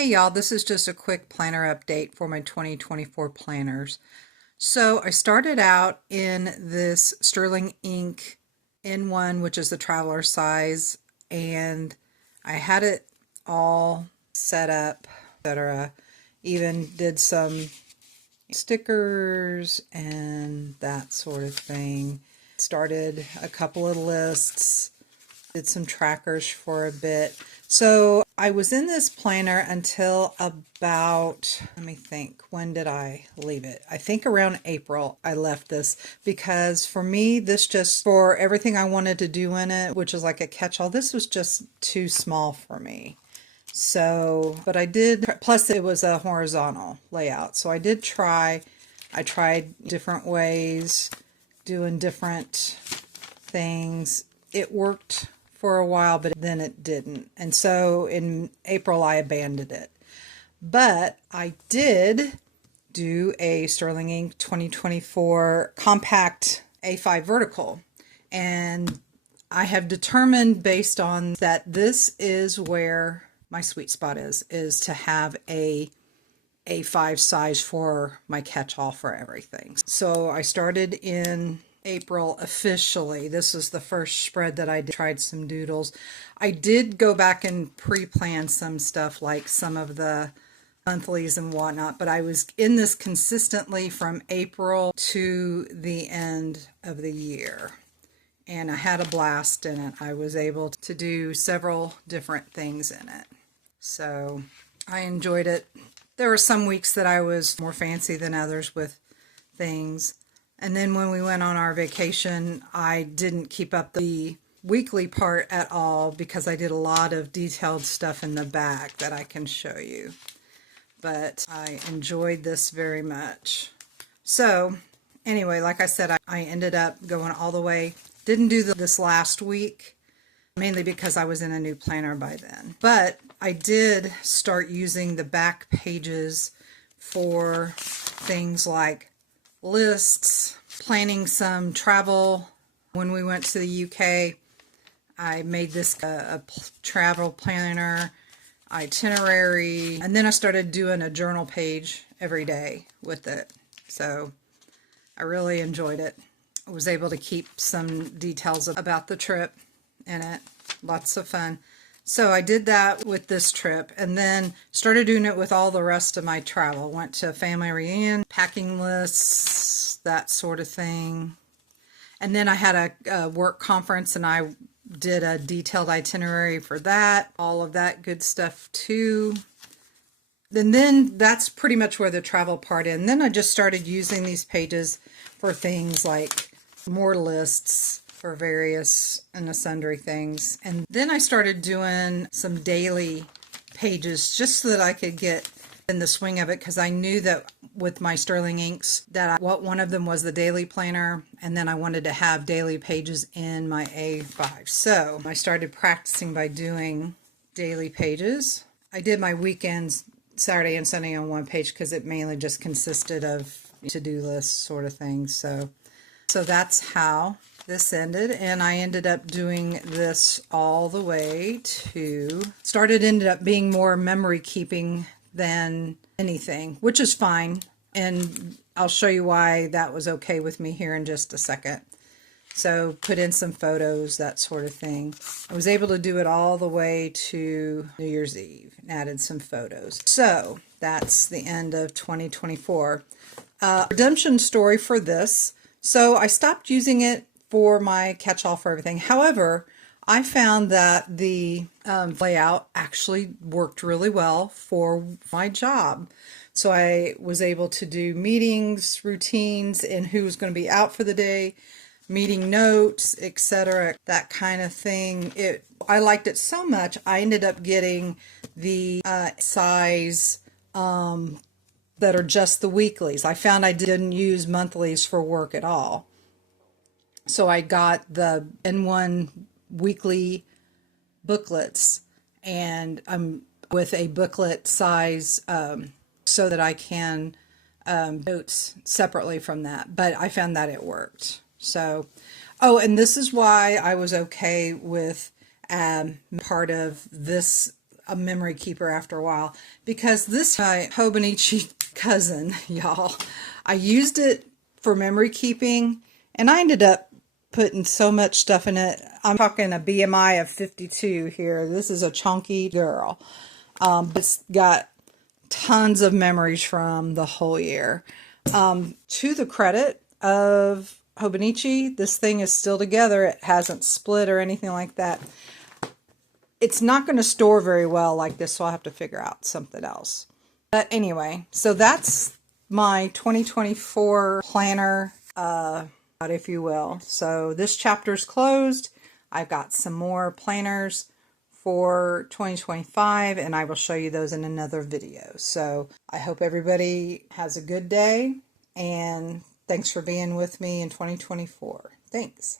Hey y'all, this is just a quick planner update for my 2024 planners. So I started out in this Sterling Ink N1, which is the traveler size, and I had it all set up, etc. Even did some stickers and that sort of thing. Started a couple of lists, did some trackers for a bit. So I was in this planner until about, let me think, when did I leave it? I think around April I left this, because for me, this just, for everything I wanted to do in it, which is like a catch-all, this was just too small for me. So, but I did, plus it was a horizontal layout. So I tried different ways, doing different things. It worked for a while, but then it didn't. And so in April, I abandoned it. But I did do a Sterling Ink 2024 compact A5 vertical. And I have determined, based on that, this is where my sweet spot is to have a A5 size for my catch-all for everything. So I started in April officially. This is the first spread that I did. Tried some doodles. I did go back and pre-plan some stuff, like some of the monthlies and whatnot, but I was in this consistently from April to the end of the year. And I had a blast in it. I was able to do several different things in it. So I enjoyed it. There were some weeks that I was more fancy than others with things. And then when we went on our vacation, I didn't keep up the weekly part at all, because I did a lot of detailed stuff in the back that I can show you. But I enjoyed this very much. So anyway, like I said, I ended up going all the way. Didn't do this last week, mainly because I was in a new planner by then. But I did start using the back pages for things like lists, planning some travel. When we went to the UK, I made this a travel planner, itinerary, and then I started doing a journal page every day with it. So I really enjoyed it. I was able to keep some details about the trip in it. Lots of fun. So I did that with this trip, and then started doing it with all the rest of my travel. Went to a family reunion, packing lists, that sort of thing. And then I had a work conference, and I did a detailed itinerary for that. All of that good stuff too. And then that's pretty much where the travel part is. And then I just started using these pages for things like more lists for various and sundry things. And then I started doing some daily pages just so that I could get in the swing of it, because I knew that with my Sterling Inks that one of them was the daily planner, and then I wanted to have daily pages in my A5. So I started practicing by doing daily pages. I did my weekends, Saturday and Sunday, on one page, because it mainly just consisted of to-do lists sort of things. So that's how this ended, and I ended up doing this all the way to, ended up being more memory keeping than anything, which is fine, and I'll show you why that was okay with me here in just a second. So put in some photos, that sort of thing. I was able to do it all the way to New Year's Eve and added some photos. So that's the end of 2024. Redemption story for this. So I stopped using it for my catch-all for everything. However, I found that the layout actually worked really well for my job. So I was able to do meetings, routines, and who was going to be out for the day, meeting notes, etc., that kind of thing. I liked it so much, I ended up getting the size that are just the weeklies. I found I didn't use monthlies for work at all. So I got the N1 weekly booklets, and I'm with a booklet size so that I can notes separately from that. But I found that it worked. So, oh, and this is why I was okay with part of this a memory keeper after a while, because this my Hobonichi cousin, y'all. I used it for memory keeping, and I ended up putting so much stuff in it. I'm talking a BMI of 52 here. This is a chunky girl. It's got tons of memories from the whole year. To the credit of Hobonichi, this thing is still together. It hasn't split or anything like that. It's not going to store very well like this, so I'll have to figure out something else. But anyway, so that's my 2024 planner, if you will. So this chapter's closed. I've got some more planners for 2025, and I will show you those in another video. So I hope everybody has a good day, and thanks for being with me in 2024. Thanks.